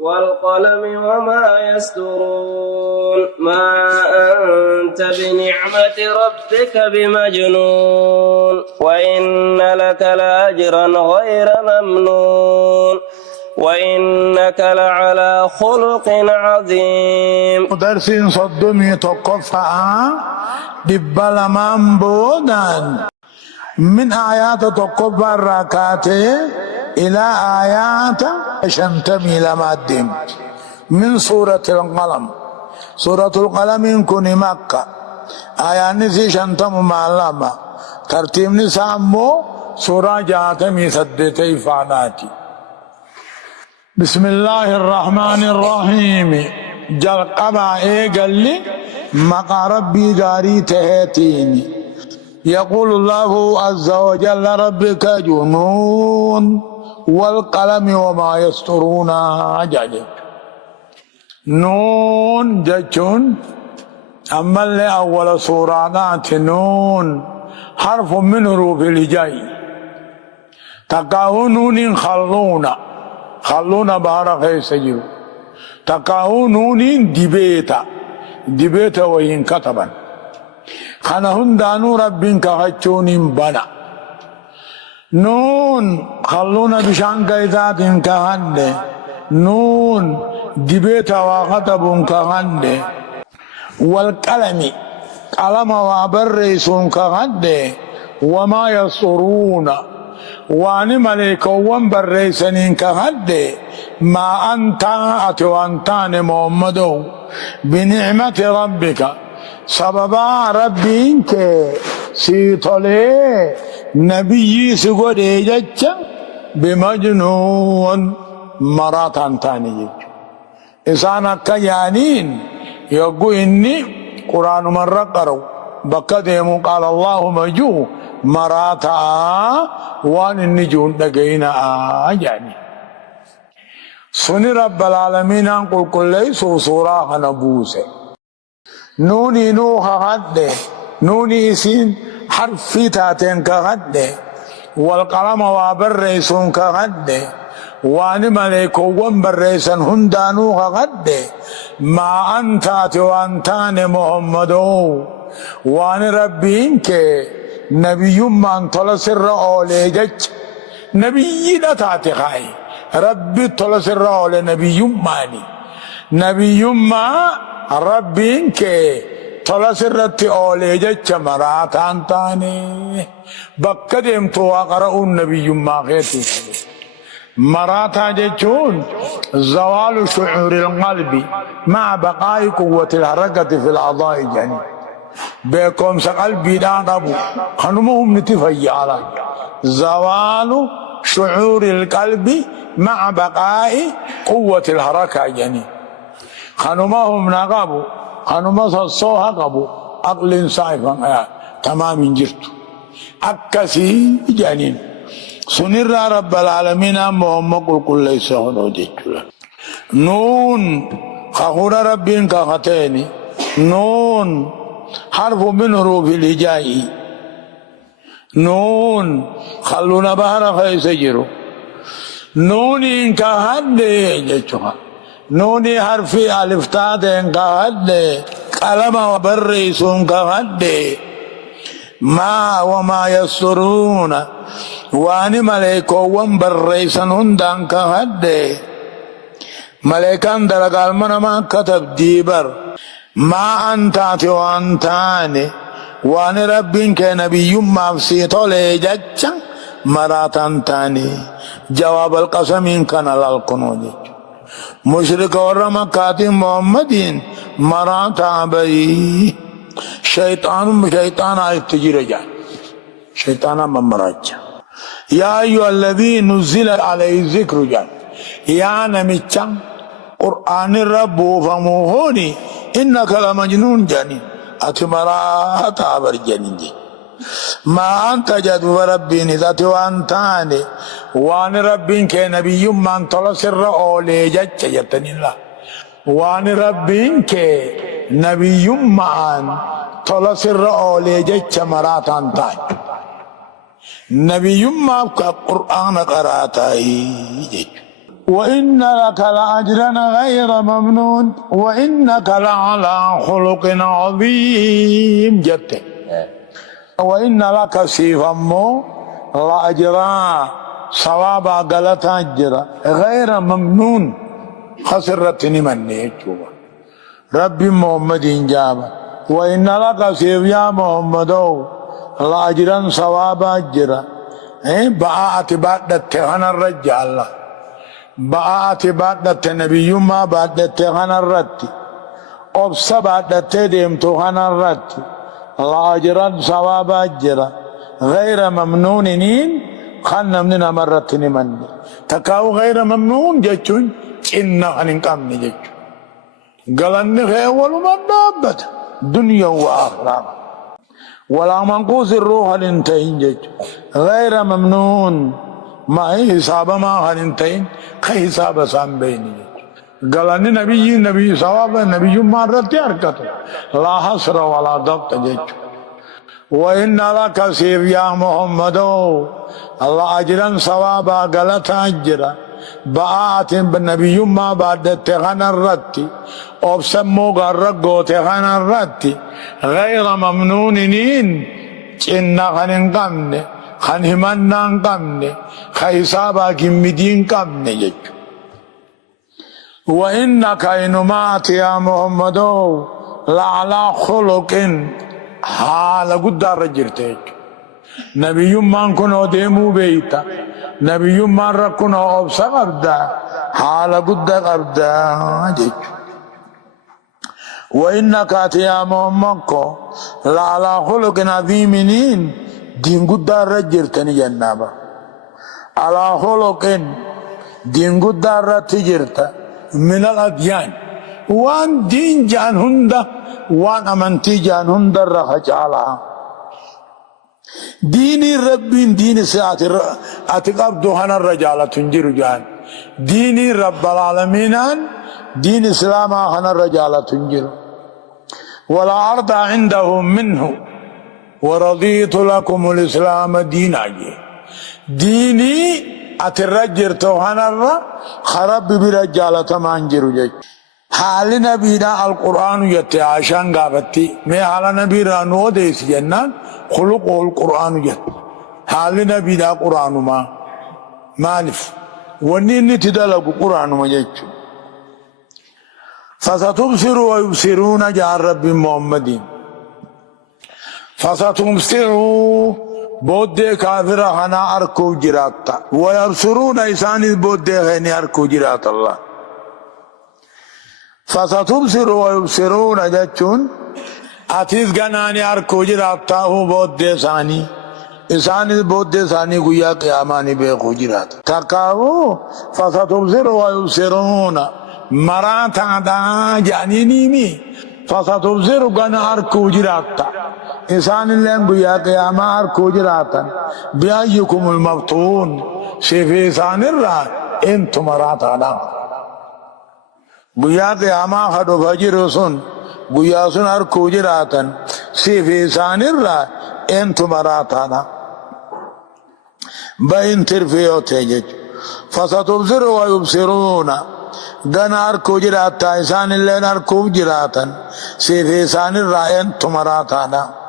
والقلم وما يسطرون ما أنت بنعمة ربك بمجنون وإن لك لأجرا غير ممنون وإنك لعلى خلق عظيم. درس صدمي تقفع دبل مامبودان من آيات تقفع الركعات إلى آيات شنتمي لمادم من سورة القلم. سورة القلم كن مكة آيات نسي شنتم معلمة ترتيب نسامو سورة جاتمي سدتي فعناتي. بسم الله الرحمن الرحيم. جل قبع قال لي مقا ربي جاري تهتيني. يقول الله عز وجل ربك جنون والقلم وما يسطرون جاجب نون جتون أما اللي أول سورة نون حرف من حروف الهجاء تقاو نون خلونا بارك يسجل تقاو نون دبيتا وين كتبا خنهن دانو ربين كهچون بنا نون خلونا بشان كيزات كهند نون دبيتا وكتب كهند والقلم قلم وبرسون كهند وما يسطرون وان ملكوان برسنين كهند ما أنت أتوانتان محمد بنعمة ربك سببا ربك سيطلي نبي سيقول إيجاج بمجنون مراتان تاني إسانا كيانين يقول إني قرآن مرة قروا بكدهم قال الله مجو مراتا وان النجون لقينا يعني سني رب العالمين قل كل ليسوا صراحة نبوسه نوني نوها هده نوني سين حرف تاتين كهده والقلم وابرسون كهده وان ملك وبرسن هندانوها هده ما أنت وانتان محمد وان ربينك نبي من تلسر أوليجك نبي نتاتي خاي ربي تلسر أولي نبي ماني نبي ما ربينك تلسرت أوليجك مراتان تاني بكدهم تواقرأ النبي ما غيرتي مراتا جتون زوال شعور القلب مع بقاء قوة الحركة في الأعضاء يعني بكم سقل بيدان أبو خنمهم نتفي على زوال شعور القلب مع بقاء قوة الحركة يعني خنمهم نقابو خنم صوها قبو عقل صائفا تمام جرت أكسي جانين سنر رب العالمين محمد كل ليس هنا جيتلا نون خخور ربين كختيني نون حرف من حروف الهجاء نون خلونا بحر فيسجروا نون كهد جتها نون حرف الف تاء كهد قلم وبرسون كهد ما وما يسرون وان ملائكو وبرسن هندان كهد ملائكان درقال من ما كتب ديبر ما أنت وأنتاني وأن ربك نبي ما في طول جتشا مراتان تاني جواب القسم كان للقنوج مشرك ورما كاتم محمدين مراتا بي شيطان آية تجير جا شيطان ممراج يا أيها الذي نزل عليه الذكر جا يا نميتشا قرآن الرب فموهوني إنك لمجنون جانين أتمرات عبر جانين جي ما أنت جدو ربين ذات وأنتاني وان ربين كنبي من تلسر أولي جج جتني الله وان ربين كنبي من تلسر أولي جج مرات أنتاي نبي ما قرآن قراتاي جج وإن لك لأجرا غير ممنون وإنك لعلى خلق عظيم جت وإن لك سيفمو لأجرا صوابا غلط أجرا غير ممنون خسرتني مني ربي محمد جابا وإن لك سيف يا محمد لأجرا صوابا أجرا بآت بعد تهنا الرجال بآت بعد النبي ما بعد تهنا الرد أبس بعد تديم تهنا الرد لأجرا صوابا أجرا غير ممنونين خلنا مننا مرتني مني تكاو غير ممنون جتون إنا هنقامني جتون قالني خيول من دابت دنيا وآخرة ولا منقوص الروح الانتين جتون غير ممنون ما هي حساب ما هننتين حساب سامبيني قالني نبي صواب نبي مرتي أركته لا حسر ولا ضبط جتون وإن لك سيف يا محمد الله أجرا صوابا غلط أجرا بآت بالنبي ما بعد تغنى الرد أبسمو غرقو تغنى الرد غير ممنونين إنا خنقمن خنهمنا قمن خيصابا كمدين قمن يج وإنك إنمات يا محمد لعلى خلق حال قدر جرتك نبي من كنو ديمو بيتا نبي من ركنو أبسا قبدا حال قدر قبدا جيك وإنك يا محمد لعلى خلق عظيمين دين قدر جرتني جنابا على خلق دين قدر تجرت من الأديان وان دين جان هنده وان امنتي جان هندر رخجالها ديني ربي دين ساعت اتقبضو هنا الرجالة تنجر جان ديني رب العالمين دين اسلام هنا الرجالة تنجر ولا أرضى عندهم منه ورضيت لكم الإسلام دينا ديني اترجر توهنا خرب برجالة مانجر جي حال نبينا القرآن يتعاشان قابتي ما حال نبينا نوديس جنان خلقه القرآن يت حال نبينا قرآن ما مالف ونين تدلق قرآن ما جيش فستبصر ويبصرون جاء رب محمد فستبصروا بود كافر هنا أركو جراتا ويبصرون إسان بود هني أركو جرات الله فستبصر ويبصرون جتون أتيز غناني أركو جراتا هو بود ثاني إسان بود ثاني قيا قياماني بيخو جرات تقاو فستبصر ويبصرون مراتا دا جانيني مي فستبصر غنا أركو جراتا إنسان اللهم بيا قيامار كوجراتا بأيكم المفتون شفي إنسان الرا انتم راتانا بيا قياما خدو فجرسون بيا سنار كوجراتا شفي إنسان الرا انتم راتانا بين ترفيو تيجج فستبصر ويبصرون غنار كوجراتا إنسان اللهم نار كوجراتا شفي إنسان الرا انتم راتانا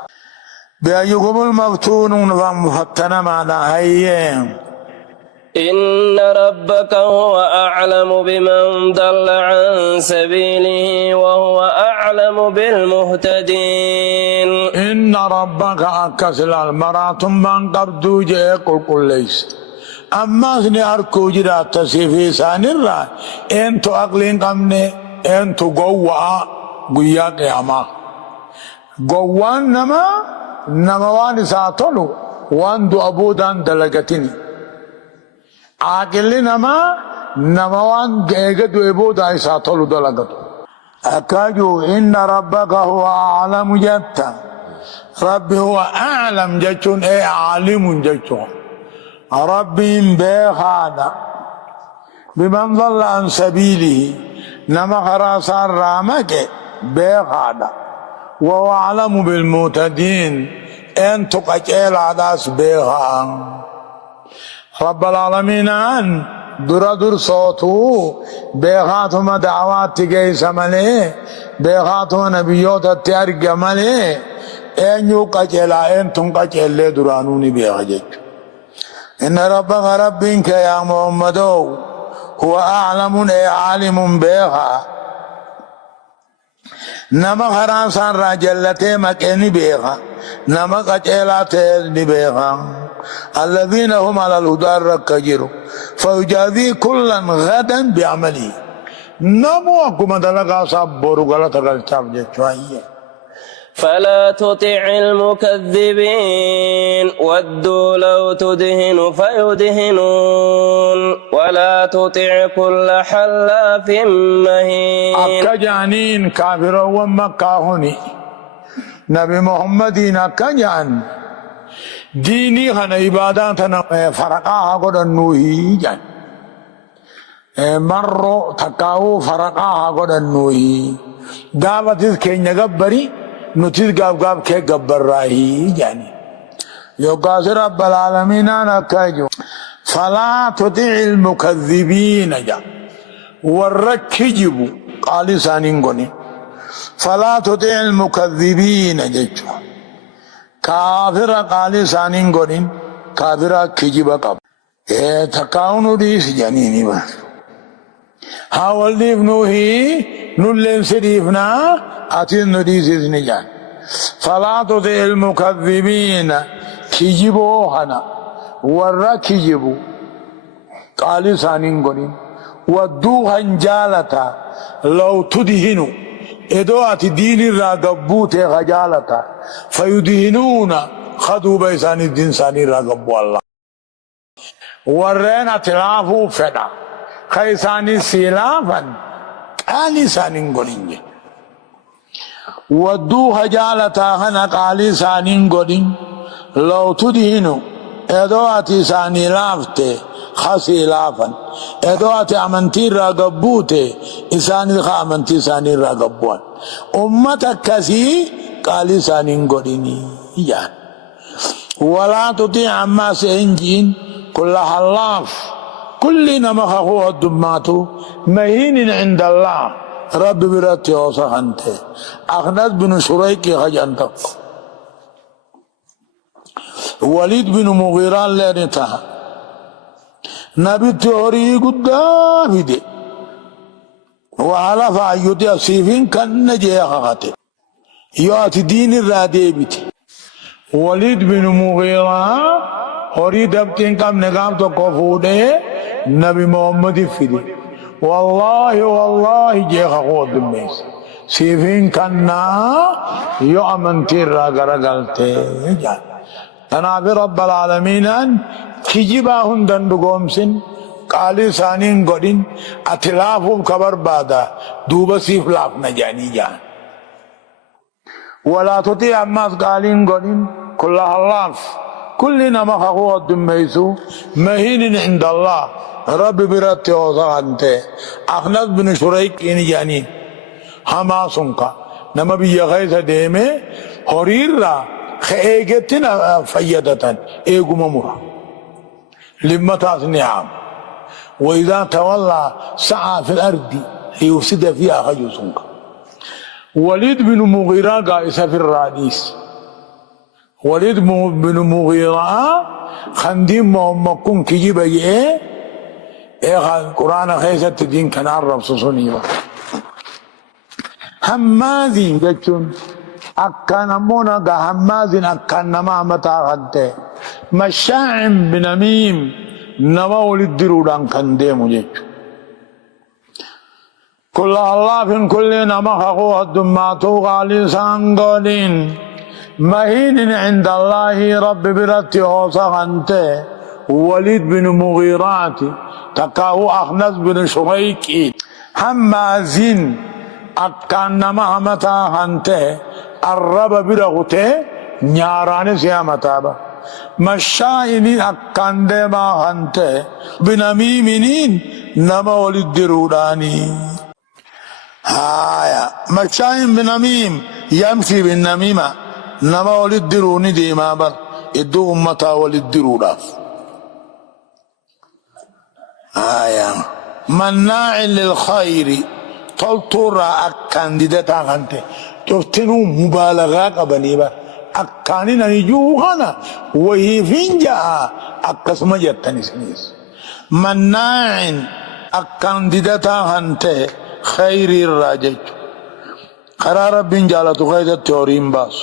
بأيكم المفتونون فمفتنا معنا هيين إن ربك هو أعلم بمن ضل عن سبيله وهو أعلم بالمهتدين إن ربك أكسل المرات من قبضو جيقل كل ليس أما سني أركو جرات تسيفي سانرا انتو أقلين قمني انتو قوة قياك ياما قوان نما وان ساتلو وان دو أبودان دلقتني عاقل نما وان ايغدو أبودان ساتلو دلقتو أكاجو إن ربك هو أعلم جتا ربي هو أعلم جتون أي عالم جتون ربي بيخانا بمن ضل عن سبيله نما خراسان رامك بيخانا وهو أعلم بالمهتدين أن تقتل عداس بيها رب العالمين درادر صوتو بيغاتهم دعوات تجيس ملي بيغاتهم نبيوت التارق ملي أنيو قجلا أنتم قجل درانوني بيغجج إن ربك ربك يا محمد هو أعلم عالم بها نما خراسان راجلته مكني بها نما قجلاته بها الذين هم على الهدى ركجروا فيجازي كلا غدا بعمله نمو أكو مدلقا صبروا غلط غلط شوية فلا تطع المكذبين ودوا لو تدهن فيدهنون ولا تطع كل حلاف مهين أكا جانين كافر ومكة هني نبي محمد أكا جان ديني خنا عباداتنا فرقاها قد النوهي جان مرو تكاو فرقاها قد النوهي دعوة كين يغبري نتيز غاب كي غبر راهي يعني يوقاس رب العالمين أنا كاجو فلا تطع المكذبين جا وركجبوا قال سانين غني فلا تطع المكذبين جا كافر قال سانين غني كافر كجبا قب تكاونو ديس جانيني ما هاولديف نوهي نولين سريفنا أتين نديس نجان فلا تطع المكذبين كجبوا هنا ورا كجبوا قال سانين غني ودوها جالتا لو تدهنوا إدوات دين الراقبوت غجالتا فيدهنون خدوا بيسان الدين ساني راقبوا الله ورين اتلافوا فدا خيساني سيلافا قال سانين غني ودوها جالتا هنا قال سانين غني لو تدهنوا إدوات ساني لافته خاسي لافن إدوات أمنتي راقبوته إساني خامنتي ساني راقبوان أمتك كسي قال سانين قريني يعني ولا تطيع عما سينجين كل حلاف كل نمخ هو الدماتو مهين عند الله رب براتي وصح أنت أخنات بن شريك خجنتك وليد بن مغيران لانتها نبي توري قدام دي وعلى فايوتي سيفين كان نجي خاطئ ياتي دين الرادي بيتي وليد بن مغيرة هوري دبتين كم نقام تو كفودي نبي محمد فيدي والله جي خاطئ دميس سيفين كان يو امنتير راغرغلتي جان تنابي رب العالمين كجبا هندن دقومسن قالي سانين قدين اتلافهم كبر بادا دوبا سيف لاف نجاني جان ولا تطيع عماس قالين قدين كل حلاف كل نما خقوة الدميسو مهين عند الله رب براتي وضع انت اخنات بن شريك اني جاني هما سنقا نما بيغيث ديمي هرير را خيجتنا فيدة ايقو ممرا لمتاز نعم وإذا تولى سعى في الأرض ليفسد فيها خيوسنك وليد بن مغيرة قائس في الراديس وليد بن مغيرة خنديم مهمكم كجيب ايه القرآن خيسة الدين كان عرب سسوني همازين جتون أكان مونا همازين أكان نما متى غدته مشاعم بنميم نما ولد درودان كندي مجيك كل الله في كل نما خقوه الدماتو غالي سانقالين مهين عند الله رب برتي وصغ انت وليد بن مغيرات تكاو أخنس بن شريك همازين أكان نما متى انت الرب برغته نياراني سيامتابا مشاعين أكان دما انت بنميمين نما ولد دروداني هايا مشاعين بنميم يمشي بالنميمة نما ولد دروني ديما بل ادو امتا ولد درودا مناع للخير تلطر أكانديدتا أنت تفتنوا مبالغة قبنيبا أكانين نجوهنا وهي فينجا أكسم جتني سنيس مناع أكانديدتا أنت خير الراجج قرار رب جالت غير التورين باس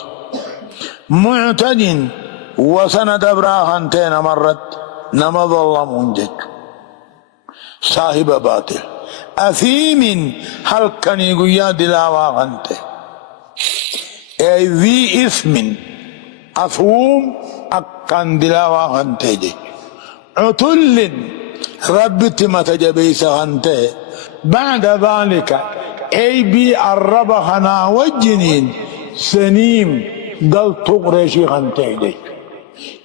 معتد وسند براهنتين مرت نمض الله منجج صاحب باطل أثيم هل كان يقول دلاوا غنته أي ذي إثم أثوم أكان دلاوا غنته عتل رب تمتجبيس غنته بعد ذلك أي بي الربخنا والجنين سنيم قل تقرشي غنته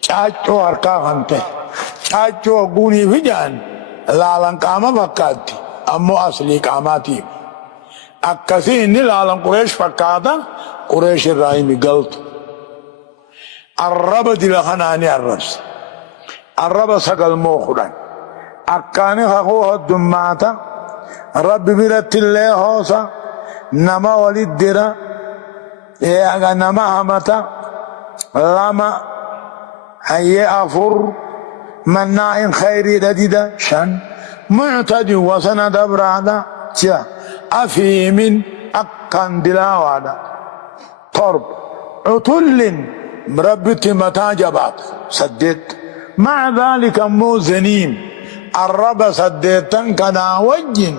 چاچو هرکا غنته چاچو گونی فجان لالن قاما فکاتی امو اصلی قاماتی اکسی انی لالن قریش فکاتا قریش الرائمی غلط الرب دلخنانی الرب سقل موخران اکانی خخوه الدماتا رب برت الله ہوسا نما ولد درا اگا نما همتا لما هي أفر مناع خيري رديدة شن معتد وسند برادا جا أفيم أكن دلاوادا طرب عتل مربت متاجبات سدت مع ذلك مو زنيم الرب سدتن كنا وجن